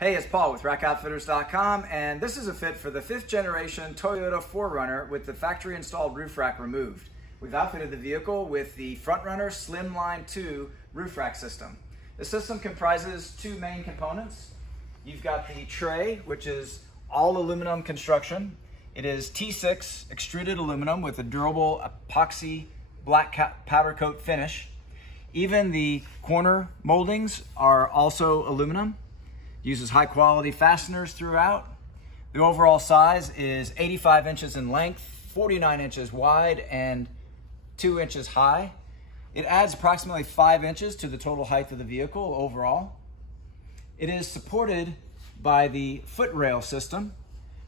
Hey, it's Paul with RackOutfitters.com, and this is a fit for the 5th generation Toyota 4Runner with the factory installed roof rack removed. We've outfitted the vehicle with the FrontRunner Slimline II roof rack system. The system comprises two main components. You've got the tray, which is all aluminum construction. It is T6 extruded aluminum with a durable epoxy black powder coat finish. Even the corner moldings are also aluminum. Uses high quality fasteners throughout. The overall size is 85 inches in length, 49 inches wide, and 2 inches high. It adds approximately 5 inches to the total height of the vehicle overall. It is supported by the foot rail system,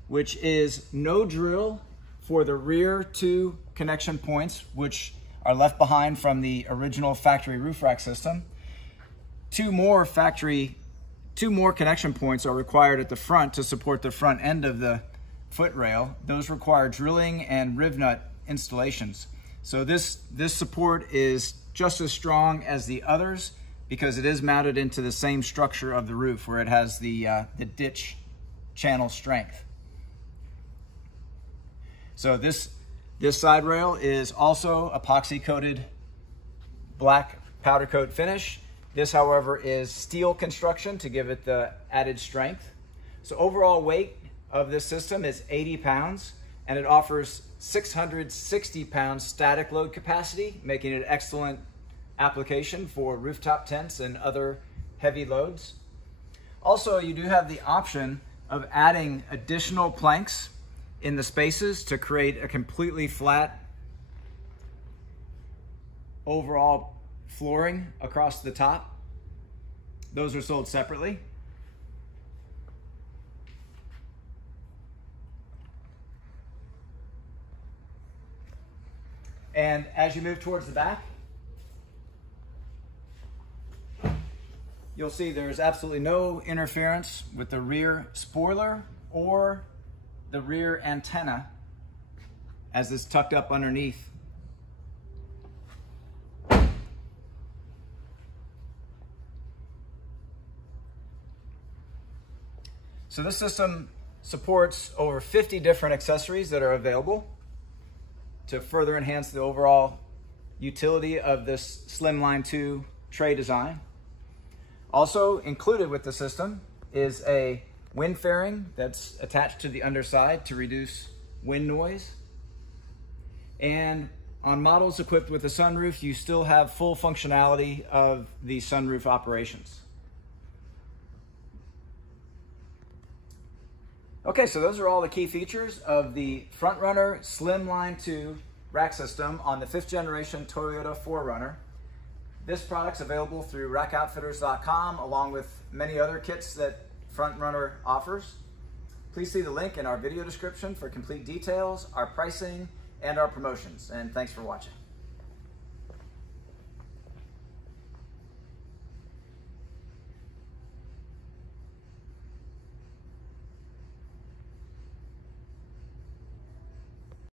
which is no drill for the rear two connection points, which are left behind from the original factory roof rack system. Two more connection points are required at the front to support the front end of the foot rail. Those require drilling and riv nut installations. So this support is just as strong as the others because it is mounted into the same structure of the roof where it has the ditch channel strength. So this side rail is also epoxy coated black powder coat finish. This, however, is steel construction to give it the added strength. So overall weight of this system is 80 pounds, and it offers 660 pounds static load capacity, making it an excellent application for rooftop tents and other heavy loads. Also, you do have the option of adding additional planks in the spaces to create a completely flat overall flooring across the top. Those are sold separately. And as you move towards the back, you'll see there's absolutely no interference with the rear spoiler or the rear antenna as it's tucked up underneath. So this system supports over 50 different accessories that are available to further enhance the overall utility of this Slimline II tray design. Also included with the system is a wind fairing that's attached to the underside to reduce wind noise. And on models equipped with a sunroof, you still have full functionality of the sunroof operations. Okay, so those are all the key features of the FrontRunner Slimline II rack system on the 5th generation Toyota 4Runner. This product's available through RackOutfitters.com along with many other kits that FrontRunner offers. Please see the link in our video description for complete details, our pricing, and our promotions. And thanks for watching.